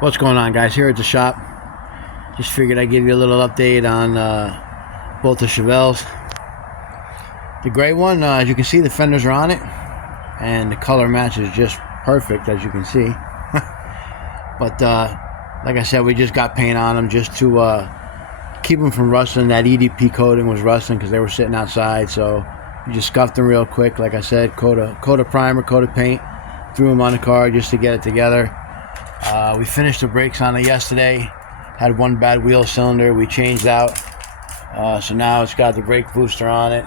What's going on, guys? Here at the shop. Just figured I'd give you a little update on both the chevelles. The gray one, as you can see, the fenders are on it, and the color match is just perfect, as you can see. But like I said, we just got paint on them just to keep them from rustling. That EDP coating was rustling because they were sitting outside, so we just scuffed them real quick. Like I said, coat of primer, coat of paint, threw them on the car just to get it together. We finished the brakes on it yesterday. Had one bad wheel cylinder we changed out, so now it's got the brake booster on it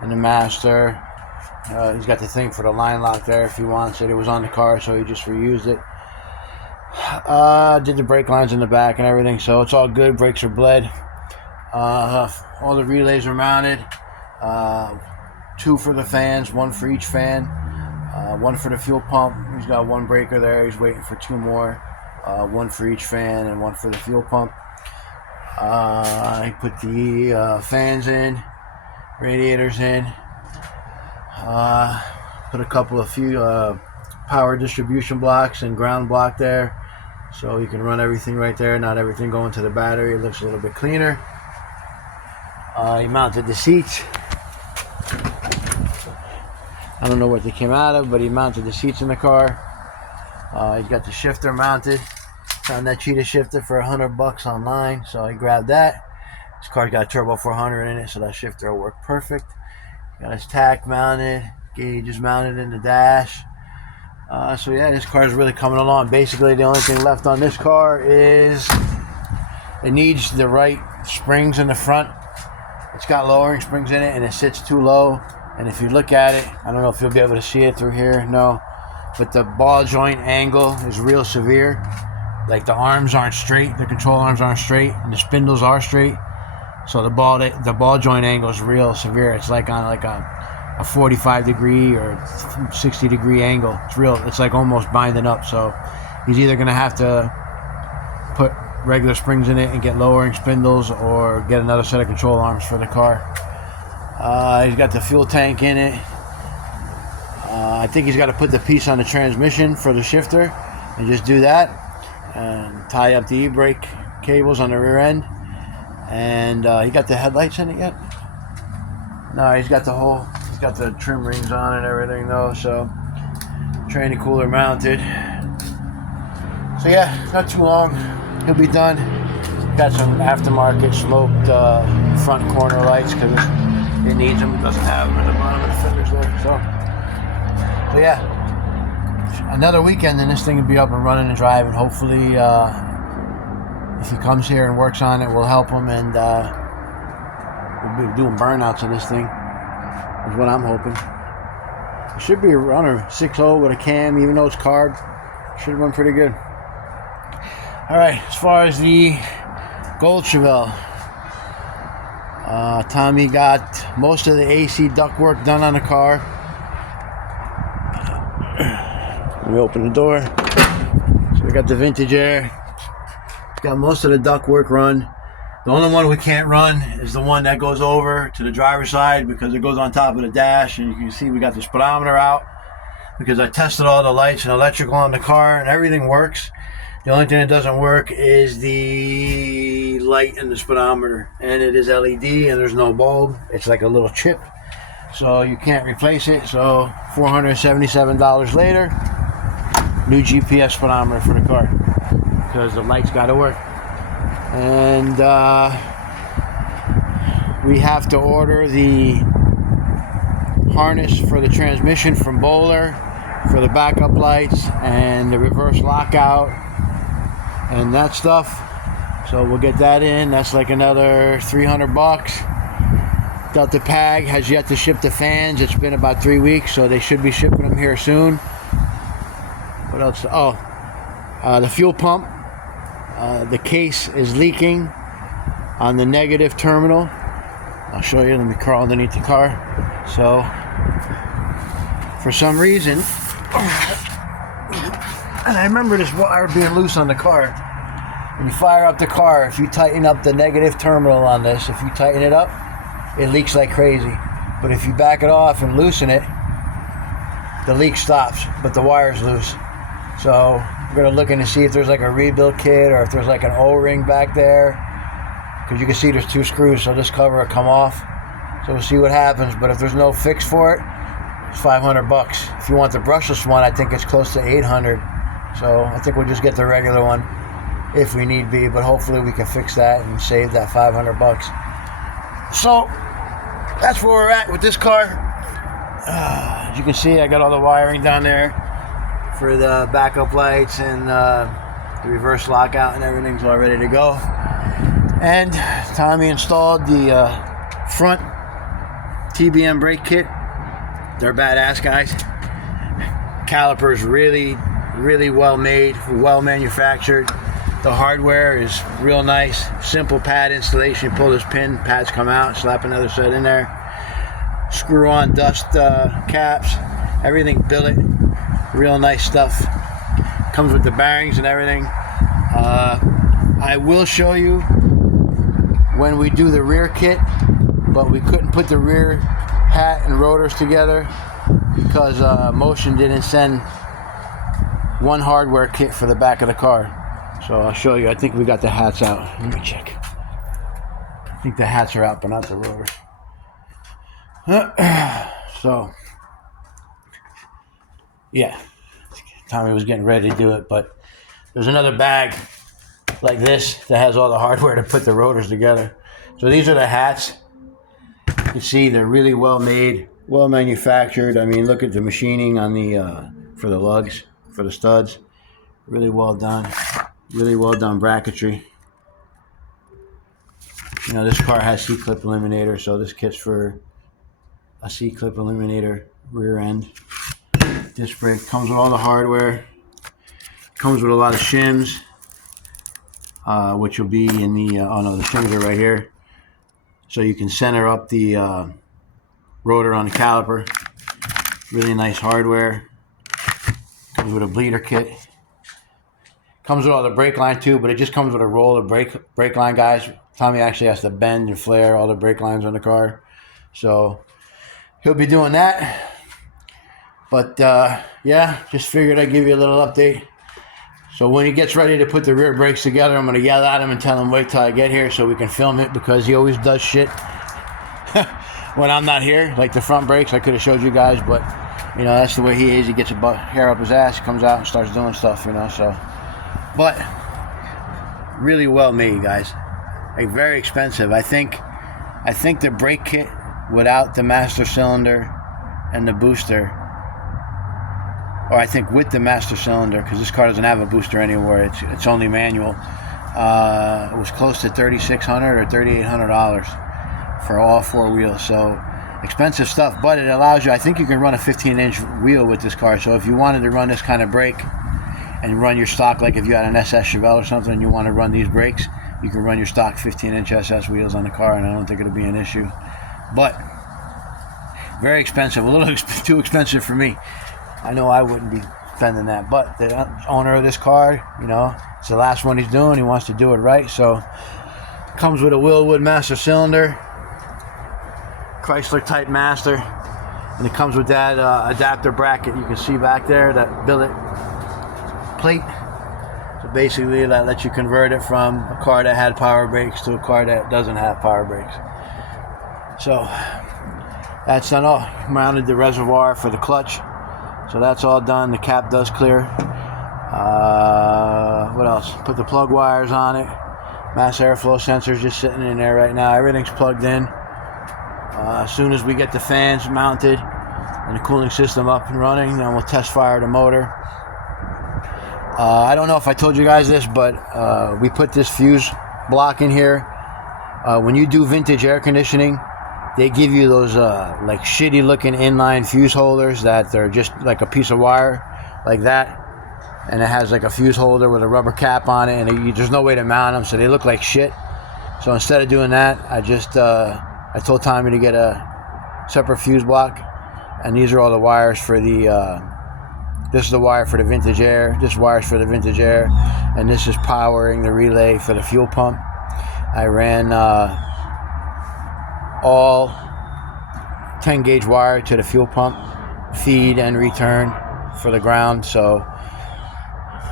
and the master. He's got the thing for the line lock there if he wants it. It was on the car, so he just reused it. Did the brake lines in the back and everything, so it's all good. Brakes are bled. All the relays are mounted. 2 for the fans, 1 for each fan. 1 for the fuel pump. He's got 1 breaker there. He's waiting for 2 more. 1 for each fan and 1 for the fuel pump. I put the fans in, radiators in. Put a few power distribution blocks and ground block there, so you can run everything right there. Not everything going to the battery. It looks a little bit cleaner. He mounted the seats. I don't know what they came out of, but he mounted the seats in the car. He's got the shifter mounted. Found that cheetah shifter for $100 online, so I grabbed that. This car's got a turbo 400 in it, so that shifter will work perfect. Got his tack mounted, gauges mounted in the dash. So yeah, this car is really coming along. Basically, the only thing left on this car is it needs the right springs in the front. It's got lowering springs in it, and it sits too low. And if you look at it, I don't know if you'll be able to see it through here. No. But the ball joint angle is real severe. Like the arms aren't straight, the control arms aren't straight, and the spindles are straight. So the ball joint angle is real severe. It's like on a 45 degree or 60 degree angle. It's real. It's like almost binding up. So he's either gonna have to put regular springs in it and get lowering spindles, or get another set of control arms for the car. He's got the fuel tank in it. I think he's got to put the piece on the transmission for the shifter and just do that and tie up the e-brake cables on the rear end. And he got the headlights in it yet? No, he's got the trim rings on and everything though, so tranny cooler mounted. So yeah, not too long, he'll be done. Got some aftermarket smoked front corner lights because it needs them. It doesn't have them at the bottom of the fenders there, so yeah, another weekend and this thing will be up and running and driving. Hopefully, if he comes here and works on it, we'll help him, and we'll be doing burnouts on this thing, is what I'm hoping. It should be a runner 6.0 with a cam, even though it's carb. Should run pretty good. All right, as far as the gold chevelle, Tommy got most of the AC ductwork done on the car. Let me open the door. So we got the vintage air. Got most of the ductwork run. The only one we can't run is the one that goes over to the driver's side, because it goes on top of the dash, and you can see we got the speedometer out because I tested all the lights and electrical on the car and everything works. The only thing that doesn't work is the light in the speedometer, and it is LED and there's no bulb. It's like a little chip, so you can't replace it. So $477 later, new GPS speedometer for the car, because the lights got to work. And we have to order the harness for the transmission from Bowler for the backup lights and the reverse lockout and that stuff. So we'll get that in. That's like another $300. Delta Pag has yet to ship the fans. It's been about 3 weeks, so they should be shipping them here soon. What else? Oh, the fuel pump. The case is leaking on the negative terminal. I'll show you. Let me crawl underneath the car. So, for some reason, and I remember this wire being loose on the car. When you fire up the car, if you tighten up the negative terminal on this, if you tighten it up, it leaks like crazy. But if you back it off and loosen it, the leak stops, but the wire's loose. So We're gonna look in to see if there's like a rebuild kit or if there's like an O-ring back there, because you can see there's 2 screws, so this cover will come off. So we'll see what happens. But if there's no fix for it, it's $500. If you want the brushless one, I think it's close to $800. So I think we'll just get the regular one if we need be, but hopefully we can fix that and save that $500. So that's where we're at with this car. As you can see, I got all the wiring down there for the backup lights and the reverse lockout and everything's all ready to go. And Tommy installed the front TBM brake kit. They're badass, guys. Calipers really well made, well manufactured. The hardware is real nice. Simple pad installation. You pull this pin, pads come out, slap another set in there. Screw on dust caps. Everything billet. Real nice stuff. Comes with the bearings and everything. I will show you when we do the rear kit, but we couldn't put the rear hat and rotors together because Motion didn't send one hardware kit for the back of the car. So I'll show you. I think we got the hats out. Let me check. I think the hats are out, but not the rotors. So yeah, Tommy was getting ready to do it, but there's another bag like this that has all the hardware to put the rotors together. So these are the hats. You can see they're really well made, well manufactured. I mean, look at the machining on the for the lugs, for the studs. Really well done. Really well done bracketry. You know, this car has C-clip eliminator, so this kit's for a C-clip eliminator rear end. Disc brake comes with all the hardware. Comes with a lot of shims, which will be in the oh no, the shims are right here, so you can center up the rotor on the caliper. Really nice hardware. Comes with a bleeder kit. Comes with all the brake line too, but it just comes with a roll of brake line, guys. Tommy actually has to bend and flare all the brake lines on the car, so he'll be doing that. But yeah, just figured I'd give you a little update. So when he gets ready to put the rear brakes together, I'm going to yell at him and tell him wait till I get here so we can film it, because he always does shit when I'm not here. Like the front brakes, I could have showed you guys, but you know, that's the way he is. He gets a hair up his ass, comes out and starts doing stuff, you know. So, but really well made, guys. Like very expensive. I think the brake kit without the master cylinder and the booster, or I think with the master cylinder, because this car doesn't have a booster anywhere, it's only manual, it was close to $3,600 or $3,800 for all 4 wheels. So expensive stuff, but it allows you, I think you can run a 15-inch wheel with this car. So if you wanted to run this kind of brake and run your stock, like if you had an SS Chevelle or something and you want to run these brakes, you can run your stock 15-inch SS wheels on the car, and I don't think it'll be an issue. But very expensive, a little too expensive for me. I know I wouldn't be spending that, but the owner of this car, you know, it's the last one he's doing. He wants to do it right. So comes with a Willwood master cylinder, Chrysler Type Master, and it comes with that adapter bracket you can see back there, that billet plate. So basically that lets you convert it from a car that had power brakes to a car that doesn't have power brakes. So that's done. All mounted the reservoir for the clutch, so that's all done. The cap does clear. What else? Put the plug wires on it. Mass airflow sensors just sitting in there right now. Everything's plugged in. As soon as we get the fans mounted and the cooling system up and running, then we'll test fire the motor. I don't know if I told you guys this, but we put this fuse block in here. When you do vintage air conditioning, they give you those like shitty looking inline fuse holders that they're just like a piece of wire like that, and it has like a fuse holder with a rubber cap on it, and there's no way to mount them, so they look like shit. So instead of doing that, I told Tommy to get a separate fuse block, and these are all the wires for the this is the wire for the vintage air, this wire's for the vintage air, and this is powering the relay for the fuel pump. I ran all 10 gauge wire to the fuel pump, feed and return for the ground. So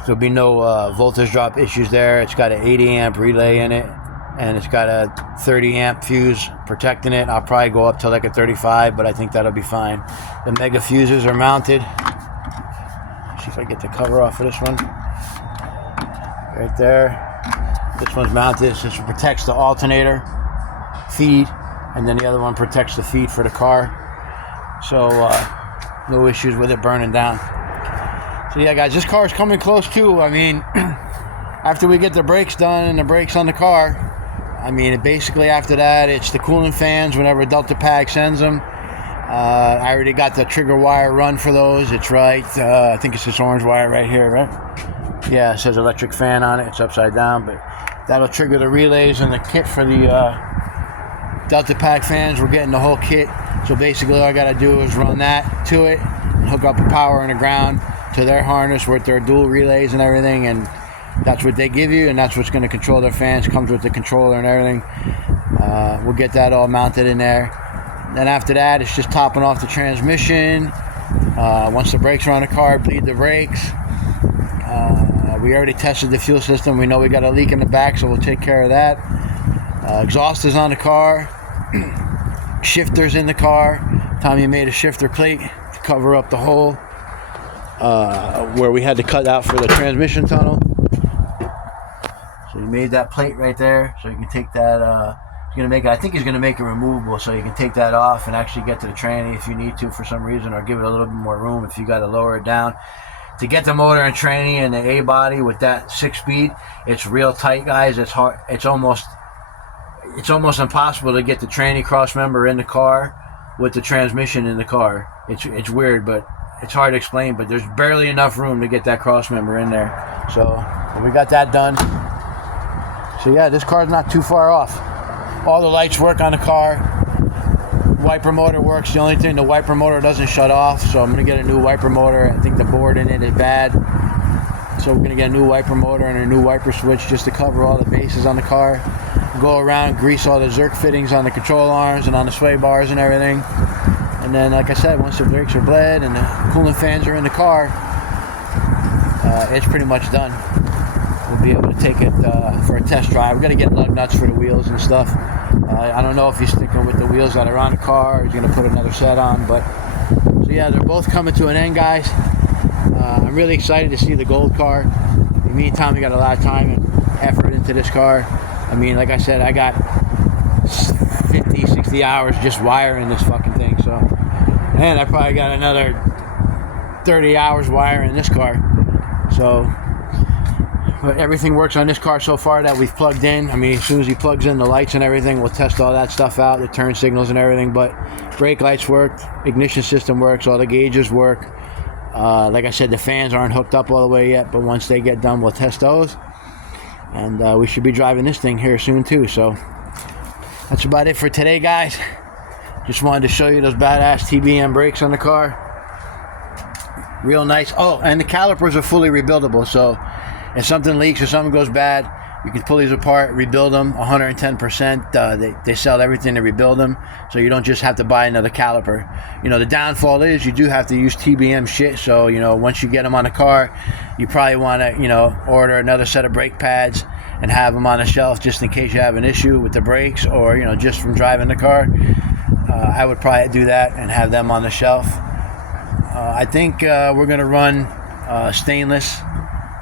there'll be no voltage drop issues there. It's got an 80 amp relay in it, and it's got a 30 amp fuse protecting it. I'll probably go up to like a 35, but I think that'll be fine. The mega fuses are mounted. See if I get the cover off of this one. Right there. This one's mounted. This protects the alternator feed, and then the other one protects the feed for the car. So no issues with it burning down. So yeah, guys, this car is coming close too. I mean, after we get the brakes done and the brakes on the car, I mean, basically after that, it's the cooling fans whenever Delta Pack sends them. I already got the trigger wire run for those. It's right. I think it's this orange wire right here, right? Yeah, it says electric fan on it. It's upside down, but that'll trigger the relays and the kit for the Delta Pack fans. We're getting the whole kit. So basically all I got to do is run that to it and hook up the power and the ground to their harness with their dual relays and everything, and that's what they give you, and that's what's going to control their fans. Comes with the controller and everything. We'll get that all mounted in there. Then after that, it's just topping off the transmission. Once the brakes are on the car, bleed the brakes. We already tested the fuel system. We know we got a leak in the back, so we'll take care of that. Exhaust is on the car. Shifter's in the car. Tommy made a shifter plate to cover up the hole where we had to cut out for the transmission tunnel. So he made that plate right there, so you can take that. He's gonna make it. I think he's gonna make it removable, so you can take that off and actually get to the tranny if you need to for some reason, or give it a little bit more room if you got to lower it down. To get the motor and tranny and the A body with that 6-speed, it's real tight, guys. It's hard. It's almost impossible to get the tranny cross member in the car with the transmission in the car. It's weird, but it's hard to explain. But there's barely enough room to get that cross member in there. So we got that done. So yeah, this car's not too far off. All the lights work on the car. Wiper motor works. The only thing, the wiper motor doesn't shut off, so I'm going to get a new wiper motor. I think the board in it is bad, so we're going to get a new wiper motor and a new wiper switch just to cover all the bases on the car. Go around, grease all the Zerk fittings on the control arms and on the sway bars and everything. And then, like I said, once the brakes are bled and the cooling fans are in the car, it's pretty much done. We'll be able to take it for a test drive. We've got to get lug nuts for the wheels and stuff. I don't know if he's sticking with the wheels that are on the car or he's going to put another set on. But so yeah, they're both coming to an end, guys. I'm really excited to see the gold car. Me and Tommy got a lot of time and effort into this car. I mean, like I said, I got 50, 60 hours just wiring this fucking thing. So, and I probably got another 30 hours wiring this car. So, but everything works on this car so far that we've plugged in. I mean, as soon as he plugs in the lights and everything, we'll test all that stuff out, the turn signals and everything. But brake lights work, ignition system works, all the gauges work. Like I said, the fans aren't hooked up all the way yet, but once they get done, we'll test those. And we should be driving this thing here soon too. So that's about it for today, guys. Just wanted to show you those badass TBM brakes on the car. Real nice. Oh, and the calipers are fully rebuildable, so if something leaks or something goes bad, you can pull these apart, rebuild them 110%. They sell everything to rebuild them, so you don't just have to buy another caliper. You know, the downfall is you do have to use TBM shit, so, you know, once you get them on the car, you probably want to, you know, order another set of brake pads and have them on the shelf just in case you have an issue with the brakes or, you know, just from driving the car. I would probably do that and have them on the shelf. I think we're going to run stainless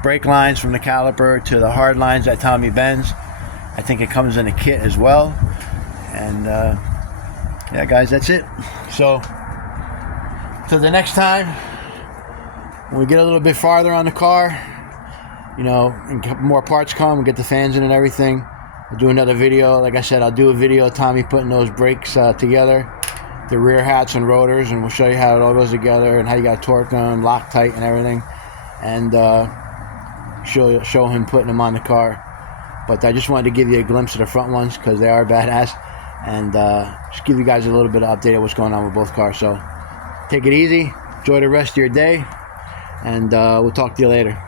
brake lines from the caliper to the hard lines that Tommy bends. I think it comes in a kit as well. And yeah, guys, that's it. So till the next time, when we get a little bit farther on the car, you know, and more parts come, we get the fans in and everything, I'll do another video. Like I said, I'll do a video of Tommy putting those brakes together, the rear hats and rotors, and we'll show you how it all goes together and how you got to torque them, Loctite and everything. And show him putting them on the car. But I just wanted to give you a glimpse of the front ones because they are badass, and just give you guys a little bit of update of what's going on with both cars. So take it easy, enjoy the rest of your day, and we'll talk to you later.